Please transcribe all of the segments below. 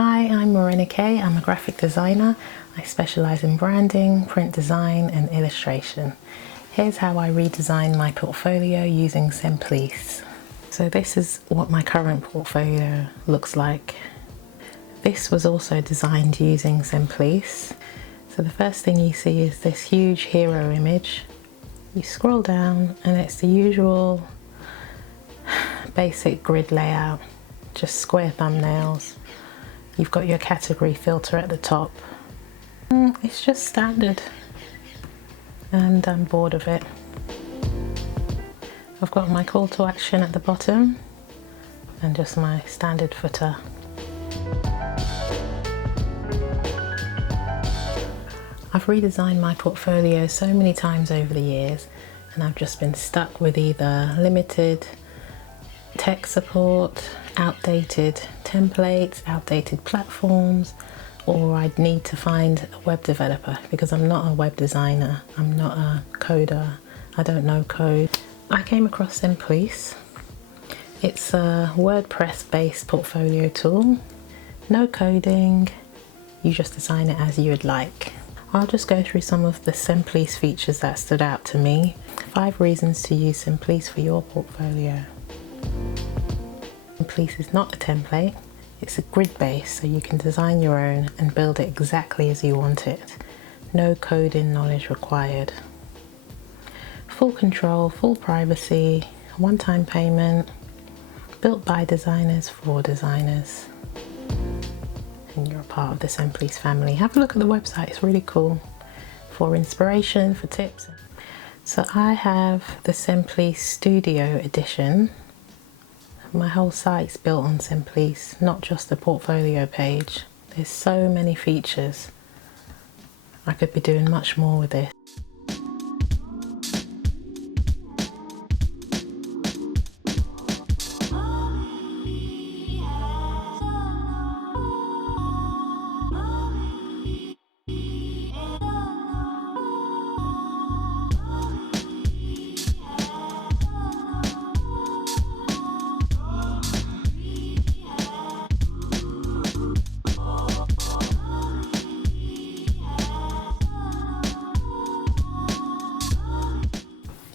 Hi, I'm Morenike. I'm a graphic designer. I specialise in branding, print design and illustration. Here's how I redesigned my portfolio using Semplice. So this is what my current portfolio looks like. This was also designed using Semplice. So the first thing you see is this huge hero image. You scroll down and it's the usual basic grid layout, just square thumbnails. You've got your category filter at the top. It's just standard and I'm bored of it. I've got my call to action at the bottom and just my standard footer. I've redesigned my portfolio so many times over the years and I've just been stuck with either limited tech support, outdated templates, outdated platforms, or I'd need to find a web developer because I'm not a web designer, I'm not a coder, I don't know code. I came across Semplice. It's a WordPress based portfolio tool, no coding, you just design it as you would like. I'll just go through some of the Semplice features that stood out to me. 5 reasons to use Semplice for your portfolio. Semplice is not a template, it's a grid base so you can design your own and build it exactly as you want it. No coding knowledge required. Full control, full privacy, one-time payment, built by designers for designers. And you're a part of the Semplice family. Have a look at the website, it's really cool for inspiration, for tips. So I have the Semplice Studio edition. My whole site's built on Semplice, not just the portfolio page. There's so many features. I could be doing much more with this.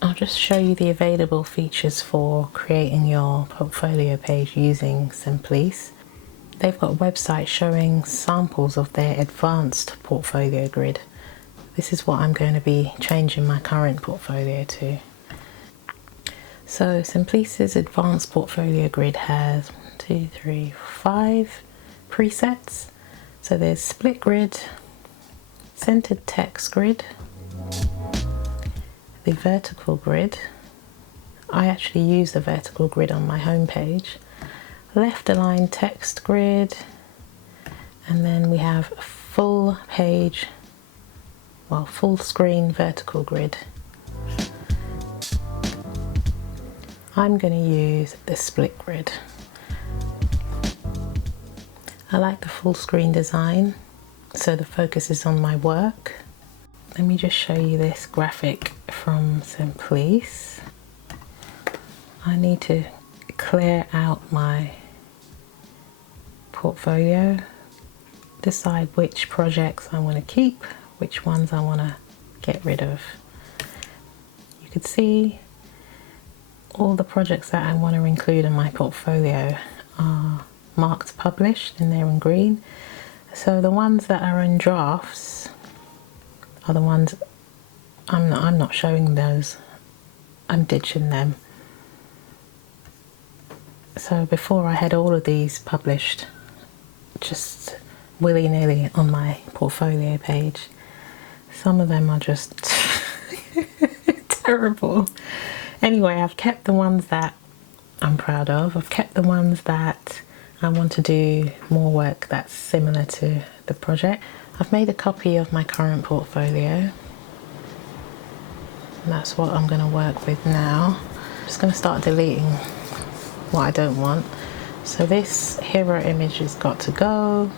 I'll just show you the available features for creating your portfolio page using Semplice. They've got websites showing samples of their advanced portfolio grid. This is what I'm going to be changing my current portfolio to. So Semplice's advanced portfolio grid has 5 presets. So there's split grid, centered text grid, the vertical grid. I actually use the vertical grid on my home page. Left aligned text grid, and then we have a full page, well, full screen vertical grid. I'm going to use the split grid. I like the full screen design, so the focus is on my work. Let me just show you this graphic from Semplice. I need to clear out my portfolio, decide which projects I want to keep, which ones I want to get rid of. You can see all the projects that I want to include in my portfolio are marked published and they're in green. So the ones that are in drafts are the ones I'm not showing those, I'm ditching them. So before I had all of these published just willy-nilly on my portfolio page. Some of them are just terrible. Anyway, I've kept the ones that I'm proud of. I've kept the ones that I want to do more work that's similar to the project. I've made a copy of my current portfolio. And that's what I'm going to work with now. I'm just going to start deleting what I don't want. So this hero image has got to go.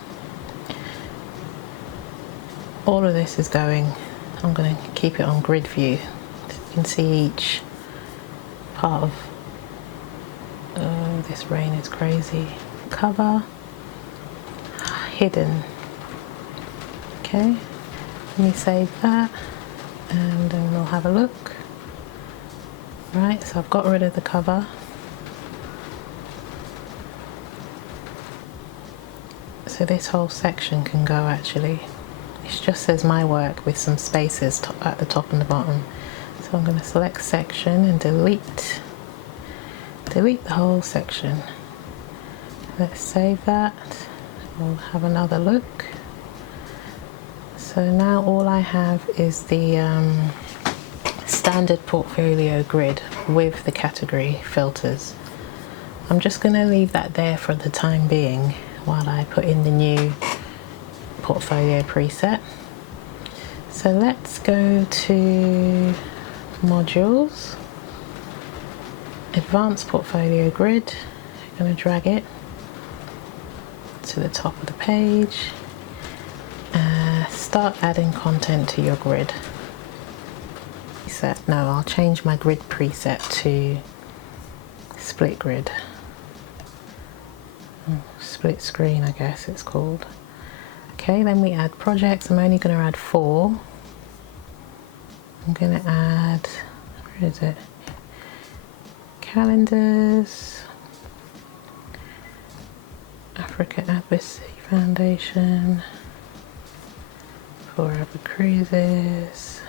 All of this is going. I'm going to keep it on grid view. You can see each part of, oh, this rain is crazy. Cover. hidden. Okay, let me save that and then we'll have a look. Right, so I've got rid of the cover. So this whole section can go actually. It just says my work with some spaces at the top and the bottom. So I'm going to select section and delete the whole section. Let's save that. We'll have another look. So now all I have is the standard portfolio grid with the category filters. I'm just going to leave that there for the time being while I put in the new portfolio preset. So let's go to modules, advanced portfolio grid. I'm going to drag it to the top of the page. Start adding content to your grid. No, I'll change my grid preset to split grid. Split screen, I guess it's called. Okay, then we add projects. I'm only going to add 4. I'm going to add, where is it? Calendars, Africa Embassy Foundation, Forever Cruises,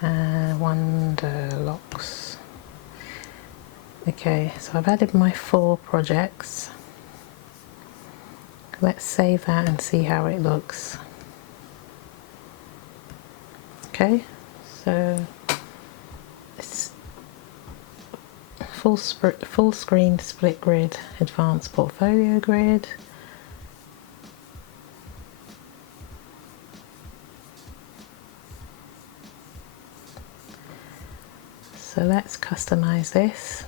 and Wonderlocks. Okay, so I've added my 4 projects. Let's save that and see how it looks. Okay, so it's full screen split grid, advanced portfolio grid. So let's customize this.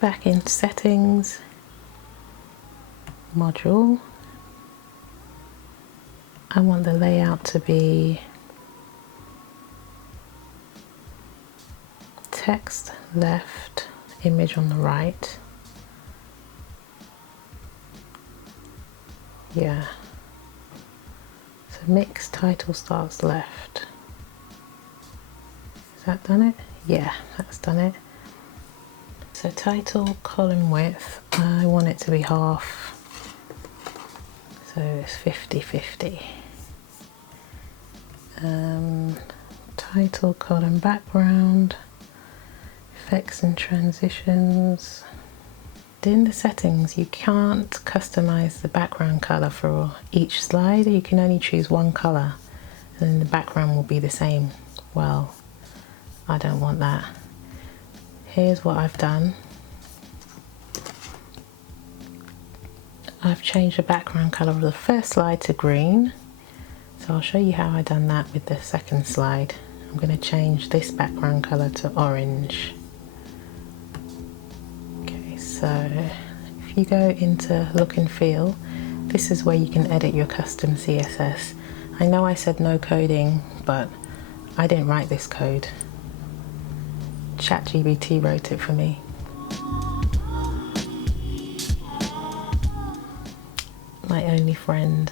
Back in settings, module. I want the layout to be text left, image on the right. Yeah. So mix title starts left. Has that done it? Yeah, that's done it. So title column width, I want it to be half. So it's 50-50. Title column background, effects and transitions. In the settings, you can't customize the background color for each slide. You can only choose one color and then the background will be the same. Well, I don't want that. Here's what I've done. I've changed the background color of the first slide to green. So I'll show you how I've done that with the second slide. I'm going to change this background color to orange. Okay, so if you go into look and feel, this is where you can edit your custom CSS. I know I said no coding, but I didn't write this code. ChatGPT wrote it for me. My only friend.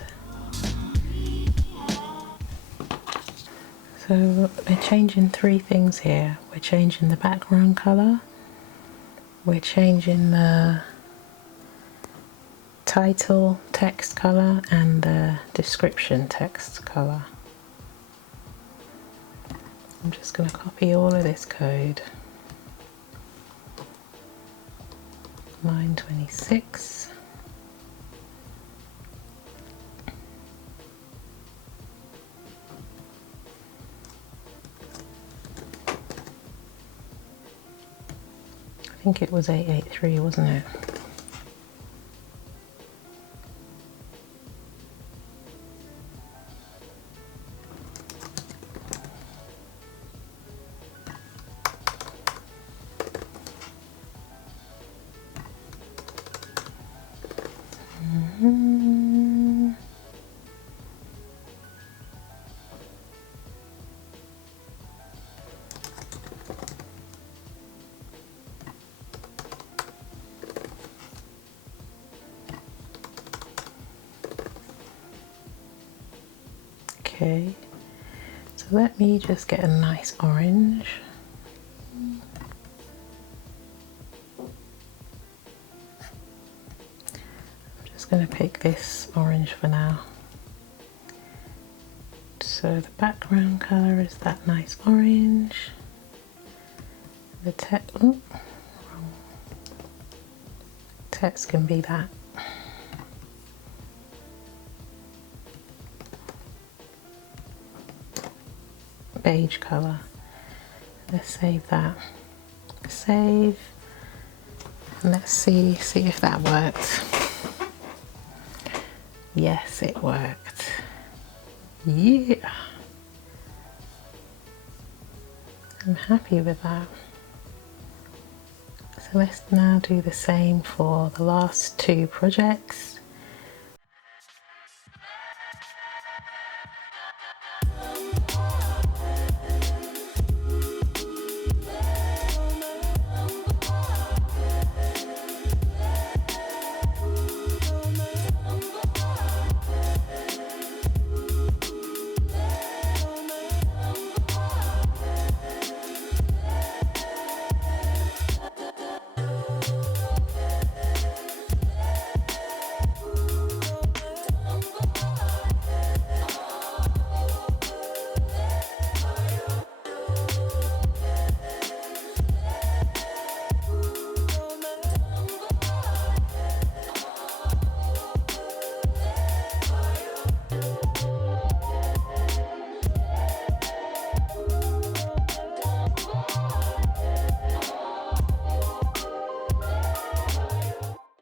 So we're changing 3 things here. We're changing the background color, we're changing the title text color and the description text color. I'm just going to copy all of this code. Line 26. I think it was 883, wasn't it? Okay, so let me just get a nice orange. I'm just going to pick this orange for now. So the background colour is that nice orange. The text can be that. Beige colour. Let's save that. Save. And let's see if that worked. Yes, it worked. Yeah. I'm happy with that. So let's now do the same for the last two projects.